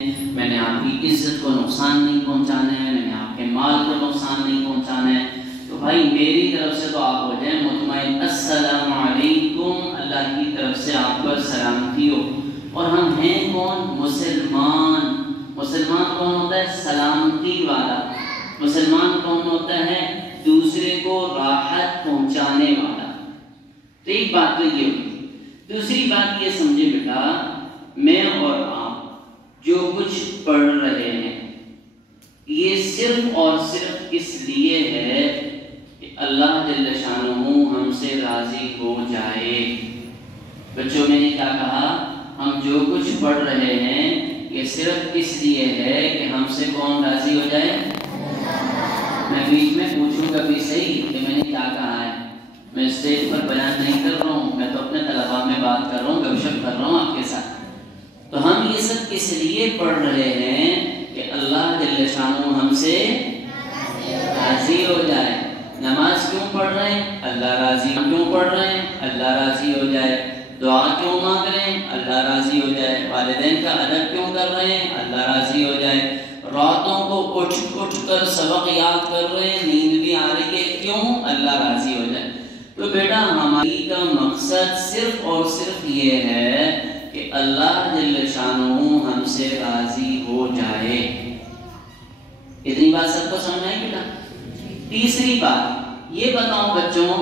میں نے آپ کی عزت کو نقصان نہیں پہنچانا ہے، میں نے آپ کے مال کو نقصان نہیں پہنچانا ہے، تو بھائی میری طرف سے تو آپ ہو جائیں مطمئن، السلام علیکم، اللہ کی طرف سے آپ پر سلامتی ہو۔ اور ہم ہیں کون؟ مسلمان۔ مسلمان کون ہوتا ہے؟ سلامتی والا۔ مسلمان کون ہوتا ہے؟ دوسرے کو راحت پہنچانے والا۔ تو ایک بات تو یہ ہوئی۔ دوسری بات یہ سمجھے بیٹا، میں اور آپ جو کچھ پڑھ رہے ہیں یہ صرف اور صرف اس لیے ہے کہ اللہ جل شانہ ہم سے راضی ہو جائے۔ بچوں میں نے کیا کہا؟ ہم جو کچھ پڑھ رہے ہیں یہ صرف اس لیے ہے کہ ہم سے کون راضی ہو جائے؟ میں بیچ میں پوچھوں کبھی صحیح کہ میں نے کیا کہا ہے؟ میں اسٹیج پر بیان نہیں کر رہا ہوں، میں تو اپنے طلباء میں بات کر رہا ہوں، گپ شپ کر رہا ہوں آپ کے ساتھ۔ تو ہم یہ سب اس لیے پڑھ رہے ہیں کہ اللہ جل شانہ ہم سے راضی ہو جائے۔ نماز کیوں پڑھ رہے ہیں؟ اللہ راضی کیوں پڑھ رہے ہیں؟ اللہ راضی ہو جائے۔ دعا کیوں مانگ رہے ہیں؟ اللہ راضی ہو جائے۔ والدین کا ادب کیوں کر رہے ہیں؟ اللہ راضی ہو جائے۔ راتوں کو اٹھ کر سبق یاد کر رہے ہیں، نیند بھی آ رہی ہے، کیوں؟ اللہ راضی ہو جائے۔ تو بیٹا ہماری کا مقصد صرف اور صرف یہ ہے کہ اللہ جل شانہ ہم سے راضی ہو جائے۔ اتنی بات سب کو سمجھ آئی بیٹا؟ تیسری بات یہ بتاؤں بچوں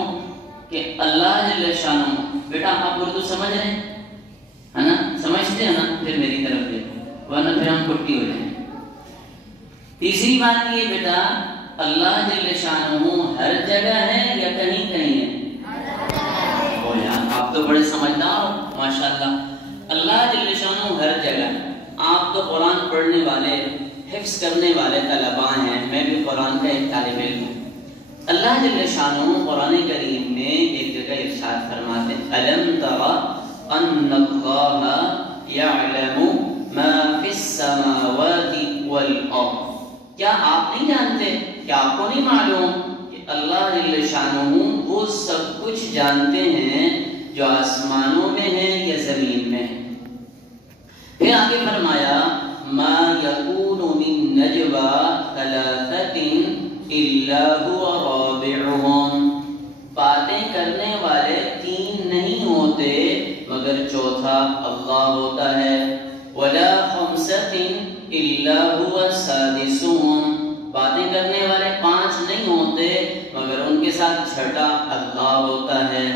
کہ اللہ جل شانہ، بیٹا آپ اردو سمجھ رہے ہیں ہے نا؟ سمجھتے ہیں نا؟ پھر میری طرف دیکھو ورنہ پھر ہم کٹی ہو جائیں۔ تیسری بات یہ بیٹا، اللہ جل شانہ ہر جگہ ہے یا کہیں کہیں ہے؟ آپ تو بڑے سمجھدار ہو ماشاءاللہ۔ اللہ جل شانہ ہر جگہ۔ آپ تو قرآن پڑھنے والے، حفظ کرنے والے طلباء ہیں، میں بھی قرآن کا ایک طالب علم ہوں۔ اللہ جل شانہ قرآن کریم میں ایک جگہ ارشاد فرماتے ہیں، أَلَمْ تَرَ أَنَّ اللَّهَ يَعْلَمُ مَا فِي السَّمَاوَاتِ وَالْأَرْضِ۔ کیا آپ نہیں جانتے، کیا آپ کو نہیں معلوم کہ اللہ جل شانہ وہ سب کچھ جانتے ہیں جو آسمانوں میں ہیں یا زمین میں ہیں؟ پھر آگے فرمایا ما یکون من نجوا ثلاثۃ الا هو رابعهم، باتیں کرنے والے تین نہیں ہوتے مگر چوتھا اللہ ہوتا ہے، ولا خمسۃ الا هو سادسهم، باتیں کرنے والے پانچ نہیں ہوتے مگر ان کے ساتھ چھٹا اللہ ہوتا ہے۔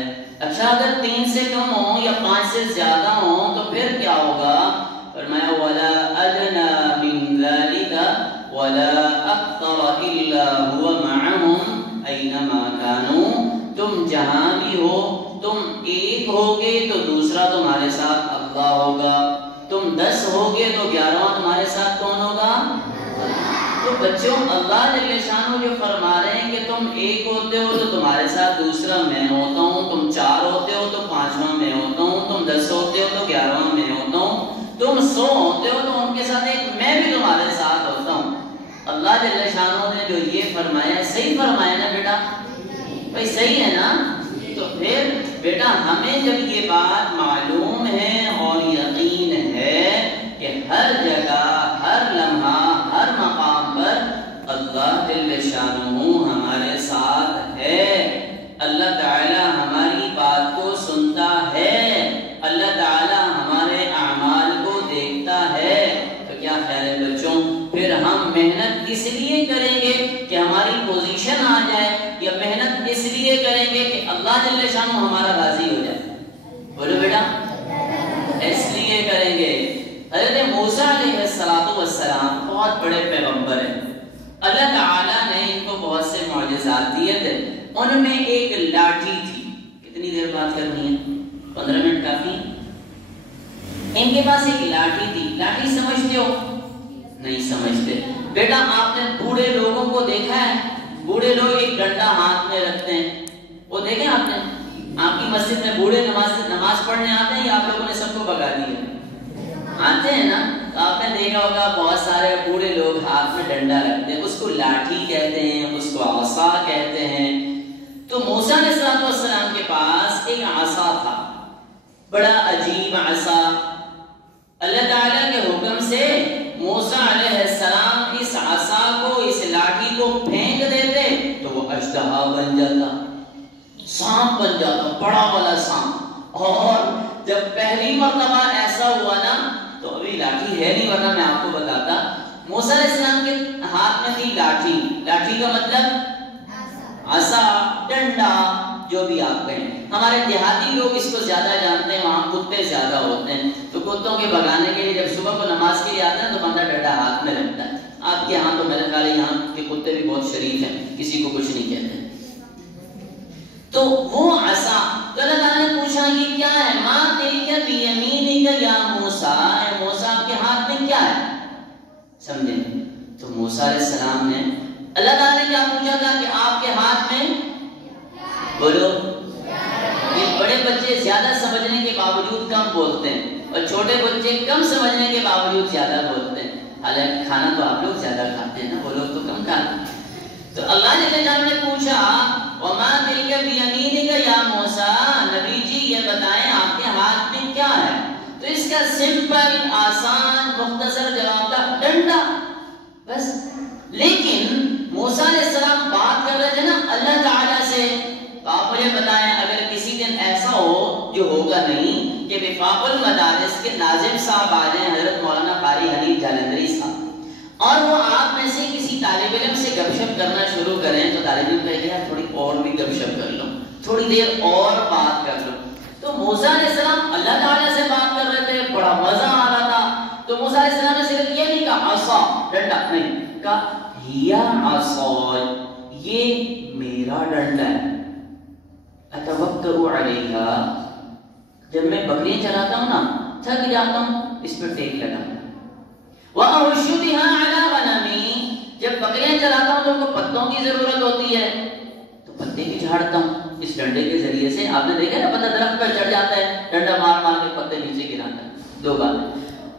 اچھا اگر تین سے کم ہو یا پانچ سے زیادہ ہو تو پھر کیا ہوگا؟ فرمایا ولا ادنى من ذلك ولا اكثر الا هو معهم اينما كانوا، تم جہاں بھی ہو، تم ایک ہوگے تو دوسرا تمہارے ساتھ اللہ ہوگا، تم 10 ہوگے تو 11واں تمہارے ساتھ کون ہوگا؟ تو بچوں اللہ جل شانہ جو فرما رہے ہیں کہ تم ایک ہوتے ہو تو تمہارے ساتھ دوسرا میں ہوتا ہوں، تم 4 ہوتے ہو تو 5واں میں ہوتا ہوں، تم 10 ہوتے ہو تو 11واں میں ہوتا ہوں، تم 100 ہوتے ہو تو ان کے ساتھ ایک میں بھی تمہارے ساتھ ہوتا ہوں۔ اللہ جل شانہ نے جو یہ فرمایا ہے صحیح فرمایا نا بیٹا؟ بھائی صحیح ہے نا؟ تو پھر بیٹا ہمیں جب یہ بات معلوم ہے اور یقین ہے کہ ہر جگہ ہر لمحہ ہر مقام پر اللہ جل شانہ ہمارے ساتھ ہے، اللہ تعالی ہماری بات کو سنتا ہے، اللہ تعالی ہمارے اعمال کو دیکھتا ہے، تو کیا خیال ہے بچوں؟ پھر ہم محنت اس لیے کریں گے کہ ہماری پوزیشن آ جائے یا محنت اس لیے کریں گے کہ اللہ جل شانہ ہمارا راضی ہو جائے؟ بولو بیٹا، اس لیے کریں گے۔ حضرت موسیٰ علیہ السلام بہت بڑے پیغمبر ہیں، اللہ تعالیٰ نے ان کو بہت سے معجزات دیے تھے، ان میں ایک لاٹھی تھی۔ کتنی دیر بات کرنی ہے؟ 15 منٹ کافی؟ ان کے پاس ایک لاٹھی تھی۔ لاٹھی سمجھتے ہو؟ نہیں سمجھتے۔ بیٹا آپ نے بوڑھے لوگوں کو دیکھا ہے؟ بوڑھے لوگ ایک ڈنڈا ہاتھ میں رکھتے ہیں، وہ دیکھیں آپ نے؟ آپ کی مسجد میں بوڑھے نماز پڑھنے آتے ہیں یا آپ لوگوں نے سب کو بگا دیا؟ آتے ہیں نا؟ تو آپ نے دیکھا ہوگا بہت سارے بوڑھے لوگ ہاتھ میں ڈنڈا رکھتے ہیں، اس کو لاٹھی کہتے ہیں، اس کو عصا کہتے ہیں۔ تو موسیٰ علیہ السلام کے پاس ایک عصا تھا، بڑا عجیب عصا۔ اللہ تعالیٰ کے حکم سے بڑا والا سانپ. اور جب پہلی مرتبہ ایسا ہوا نا تو ابھی لاٹھی ہے نہیں ورنہ میں آپ کو بتاتا. موسیٰ علیہ السلام کے ہاتھ میں تھی لاٹھی. لاٹھی کا مطلب عصا, ڈنڈا, جو بھی آپ کہیں. ہمارے دیہاتی لوگ اس کو زیادہ جانتے ہیں, وہاں کتے زیادہ ہوتے ہیں تو کتوں کے بھگانے کے لیے جب صبح کو نماز کے لیے آتے ہیں تو بندہ ڈنڈا ہاتھ میں رکھتا ہے. آپ کے یہاں تو میرے خیال ہے یہاں کے کتے بھی بہت شریف ہیں, کسی کو کچھ نہیں کہتے. تو وہ عصا, تو اللہ تعالیٰ نے پوچھا یہ کیا ہے؟ ماں تلک بیمینک یا موسیٰ, اے موسیٰ آپ کے ہاتھ میں کیا ہے؟ سمجھیں. تو موسیٰ علیہ السلام نے, اللہ تعالیٰ نے کیا پوچھا تھا کہ آپ کے ہاتھ میں, بولو. یہ بڑے بچے زیادہ سمجھنے کے باوجود کم بولتے ہیں اور چھوٹے بچے کم سمجھنے کے باوجود زیادہ بولتے ہیں. حالانکہ کھانا تو آپ لوگ زیادہ کھاتے ہیں نا, وہ لوگ تو کم کھاتے ہیں. تو اللہ نے پوچھا وَمَا تِلْكَ بِيَمِينِكَ يَا مُوسَىٰ, نبی جی یہ بتائیں آپ کے ہاتھ میں کیا ہے؟ تو اس کا سمپل, آسان, مختصر جواب تھا ڈنڈا, بس. لیکن موسیٰ علیہ السلام بات کر رہے تھے نا اللہ تعالیٰ سے. تو آپ مجھے بتائیں اگر کسی دن ایسا ہو, جو ہوگا نہیں, کہ وفاق المدارس کے ناظم صاحب آ جائیں, حضرت مولانا قاری حنیف جالندری صاحب, اور وہ آپ میں سے کسی طالب علم سے گپ شپ کرنا شروع کریں تو طالب علم کہے گا تھوڑی اور بھی گپ شپ کر لو, تھوڑی دیر اور بات کر لو. تو موسیٰ علیہ السلام اللہ تعالیٰ سے بات کر رہے تھے, بڑا مزہ آ رہا تھا. تو موسیٰ علیہ السلام نے صرف یہ نہیں کہا عصا, ڈنڈا, نہیں کہا یا عصا, یہ میرا ڈنڈا ہے. اتوکل علیہا, جب میں بکریاں چلاتا ہوں نا تھک جاتا ہوں, اس پر ٹیک لگا. وَأَحُشُّ بِهَا عَلَىٰ غَنَمِي, جب بکریاں چلاتا ہوں تو ان کو پتوں کی ضرورت ہوتی ہے تو پتے بھی جھاڑتا ہوں اس ڈنڈے کے ذریعے سے. آپ نے دیکھا نا بندہ درخت پر چڑھ جاتا ہے, ڈنڈا مار مار کے پتے نیچے گراتا ہے. دو باتیں.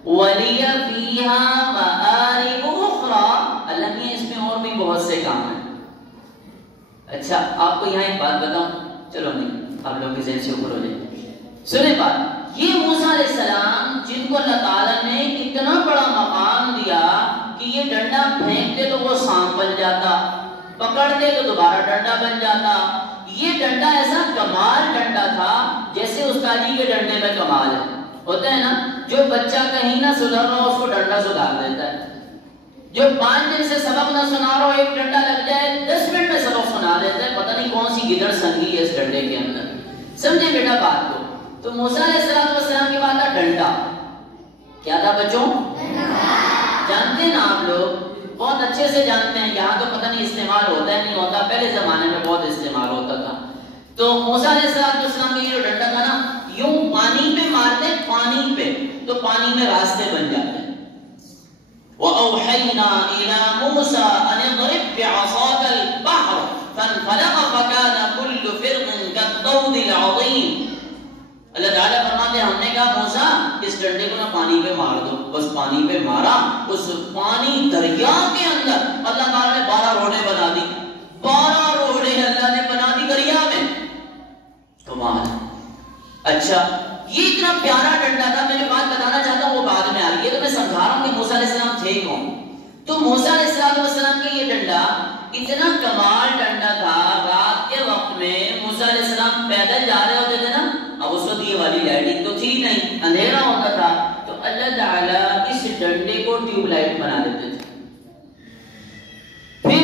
وَلِيَ فِيهَا مَآرِبُ أُخْرَىٰ, اللہ کی اس میں اور بھی بہت سے کام ہیں. اچھا آپ کو یہاں ایک بات بتاؤں, چلو نہیں آپ لوگ کے ذہن سے اوپر ہو جائیں, سنیں بات. یہ موسیٰ علیہ السلام جن کو اللہ تعالیٰ نے اتنا بڑا مقام دیا کہ یہ ڈنڈا پھینکتے تو وہ سانپ بن جاتا, پکڑتے تو دوبارہ ڈنڈا بن جاتا. یہ ڈنڈا ایسا کمال ڈنڈا تھا جیسے استادی کے ڈنڈے میں کمال ہے, ہوتا ہے نا, جو بچہ کہیں نہ سدھر رہا ہو اس کو ڈنڈا سدھار دیتا ہے. جو 5 دن سے سبق نہ سنا رہا ہو, ایک ڈنڈا لگ جائے 10 منٹ میں سبق سنا دیتا ہے. پتہ نہیں کون سی گدڑ سنگی ہے اس ڈنڈے کے اندر. سمجھے بیٹا بات کو. تو موسیٰ علیہ السلام کے بعد تھا ڈنڈا. کیا تھا بچوں؟ جانتے ہیں نا آپ لوگ, بہت اچھے سے جانتے ہیں. یہاں تو پتہ نہیں استعمال ہوتا ہے نہیں ہوتا, پہلے زمانے میں بہت استعمال ہوتا تھا. تو موسیٰ علیہ السلام کے جو ڈنڈا تھا نا, یوں پانی پہ مارتے, پانی پہ, تو پانی میں راستے بن جاتے ہیں. وَأَوْحَيْنَا إِلَىٰ مُوسَىٰ أَنِ اضْرِب بِّعَصَاكَ الْبَحْرَ فَانْفَلَقَ فَكَانَ كُلُّ فِرْقٍ كَالطَّوْدِ الْعَظِيمِ. اللہ تعالیٰ فرماتے ہیں ہم نے کہا موسیٰ اس ڈنڈے کو نا پانی پہ مار دو. بس پانی پہ مارا, اس پانی دریا کے اندر اللہ تعالیٰ نے 12 روڈیں بنا دی. 12 روڈیں اللہ نے بنا دی دریا میں. کمال. اچھا یہ اتنا پیارا ڈنڈا تھا. میں جو بات بتانا چاہتا ہوں وہ بعد میں آ رہی ہے, تو میں سمجھا رہا ہوں کہ موسیٰ علیہ السلام تھے کون. تو موسیٰ علیہ السلام کا یہ ڈنڈا اتنا کمال ڈنڈا تھا. رات کے وقت میں موسیٰ علیہ السلام پیدل جا رہے ہوتے تھے نا, اب اس وقت یہ والی لائٹنگ تو تھی نہیں, اندھیرا ہوتا تھا, تو اللہ تعالیٰ اس ڈنڈے کو ٹیوب لائٹ بنا دیتے تھے. پھر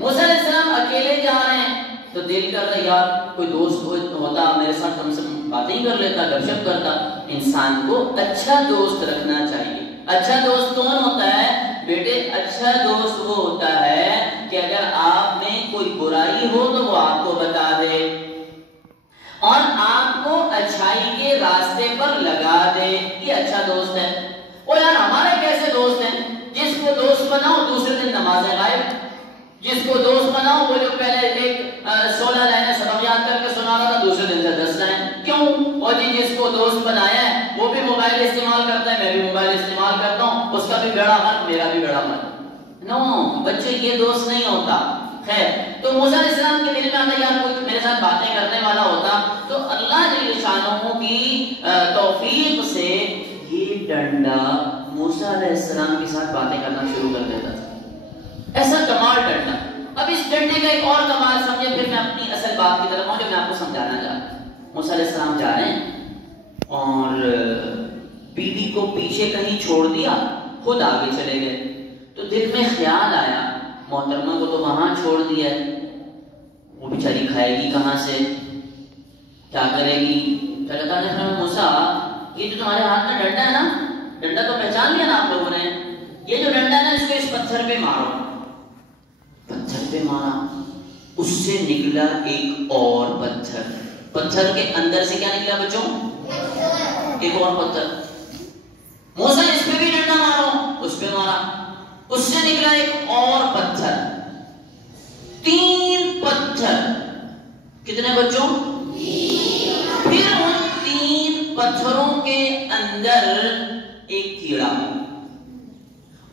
موسیٰ علیہ السلام اکیلے جا رہے ہیں تو دل کر رہا یار کوئی دوست ہوتا میرے ساتھ کم سے کم باتیں کر لیتا, گپ شپ کرتا. انسان کو اچھا دوست رکھنا چاہیے. اچھا دوست کون ہوتا ہے بیٹے؟ اچھا دوست وہ ہوتا ہے کہ اگر آپ میں کوئی برائی ہو تو وہ آپ کو بتا دے اور آپ کو اچھائی کے راستے پر لگا دے. یہ اچھا دوست ہے. وہ یار ہمارے کیسے دوست ہیں جس کو دوست بناؤ دوسرے دن نمازیں غائب, جس کو دوست بناؤ وہ جو پہلے ایک 16 لائنیں سبق یاد کر کے سنا رہا تھا دوسرے دن سے 10 لائن. کیوں؟ اور جس کو دوست بنایا ہے وہ بھی موبائل استعمال کرتا ہے, میں بھی موبائل استعمال کرتا ہوں, اس کا بھی بیڑا غرق میرا بھی بیڑا غرق. نو بچے, یہ دوست نہیں ہوتا. خیر, تو موسیٰ علیہ السلام کے دل میں آتا یار کوئی میرے ساتھ باتیں کرنے والا ہوتا, تو اللہ جل شانہ کی توفیق سے یہ ڈنڈا موسیٰ علیہ السلام کے ساتھ باتیں کرنا شروع کر دیتا تھا. ایسا کمال ڈنڈا. اب اس ڈنڈے کا ایک اور کمال سمجھے, پھر میں اپنی اصل بات کی طرف آؤں جو میں آپ کو سمجھانا چاہتا ہوں. موسیٰ علیہ السلام جا رہے ہیں اور بیوی کو پیچھے کہیں چھوڑ دیا، خود آگے چلے گئے. تو دل میں خیال آیا محترمہ کو تو وہاں چھوڑ دیا ہے، وہ بیچاری کھائے گی کہاں سے، کیا کرے گی؟ تو اللہ تعالیٰ نے فرمایا موسیٰ یہ جو تمہارے ہاتھ میں ڈنڈا ہے نا، ڈنڈا تو پہچان لیا نا آپ لوگوں نے، یہ جو ڈنڈا ہے نا اس کو اس پتھر پہ مارو. پتھر پہ مارا، اس سے نکلا ایک اور پتھر. پتھر کے اندر سے کیا نکلا بچوں؟ ایک اور پتھر. موسیٰ اس پہ بھی ڈنڈا مارو، اس پہ مارا، اس سے نکلا ایک اور پتھر. 3 پتھر. کتنے بچوں؟ پھر ان 3 پتھروں کے اندر ایک کیڑا،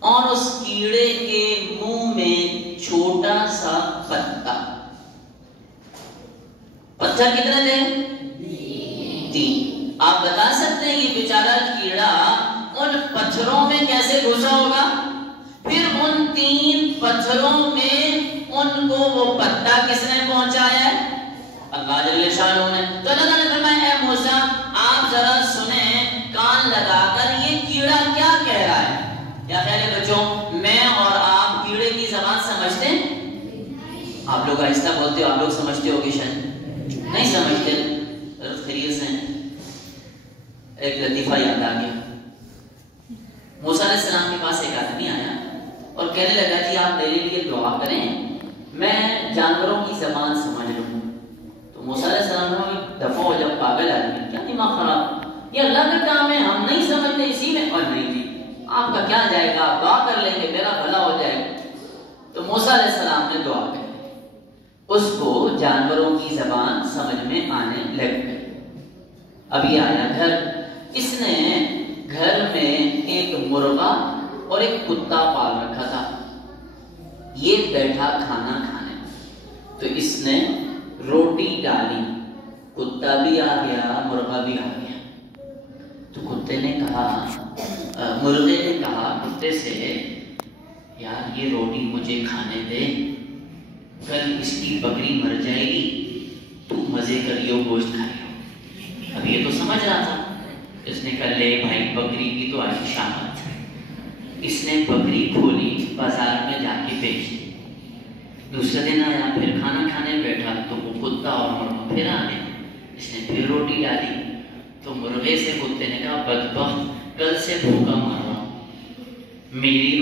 اور اس کیڑے کے منہ میں چھوٹا سا پتا. پتھر کتنے تھے؟ 3. آپ بتا سکتے ہیں یہ بیچارہ کیڑا ان پتھروں میں کیسے گھسا ہوگا؟ پھر ان 3 پتھروں میں ان کو وہ پتا کس نے پہنچایا ہے؟ اللہ جل شانہ نے. تو اللہ نے فرمایا اے موسیٰ آپ ذرا سنیں کان لگا کر یہ کیڑا کیا کہہ رہا ہے. کیا خیال ہے بچوں، میں اور آپ کیڑے کی زبان سمجھتے ہیں؟ آپ لوگ آہستہ بولتے ہو، آپ لوگ سمجھتے ہو کہ شاید نہیں سمجھتے. خیریت سے ایک لطیفہ یاد آ گیا. موسیٰ علیہ السلام کے پاس ایک آدمی آیا اور کہنے لگا کہ آپ میرے لیے دعا کریں، میں جانوروں کی زبان سمجھ لوں. تو موسیٰ علیہ السلام نے دفعہ ہو جب پاگل آدمی، کیا دماغ خراب، یہ اللہ کا کام ہے، ہم نہیں سمجھتے اسی میں. اور نہیں جی آپ کا کیا جائے گا، آپ دعا کر لیں گے میرا بھلا ہو جائے گا. تو موسیٰ علیہ السلام نے دعا کری، اس کو جانوروں کی زبان سمجھ میں آنے لگ گئی. ابھی آیا گھر، اس نے گھر میں ایک مرغا اور ایک کتا پال رکھا تھا. یہ بیٹھا کھانا کھانے، تو اس نے روٹی ڈالی، کتا بھی آ گیا مرغا بھی آ گیا. تو کتے نے کہا، مرغے نے کہا کتے سے یار یہ روٹی مجھے کھانے دے، کل اس کی بکری مر جائے گی، تو مزے کریو گوشت کھائیو. اب یہ تو سمجھ رہا تھا. اس نے کہا لے بھائی بکری کی تو آج شامت. اس نے بکری کھولی، بازار میں جا کے بیچی. دوسرے دن آیا پھر کھانا کھانے بیٹھا تو وہ کتا اور مرغا پھر آ گئے. اس نے پھر روٹی ڈالی تو مرغے سے کتے نے کہا بدبخت کل سے بھوکا مار رہا ہوں، میری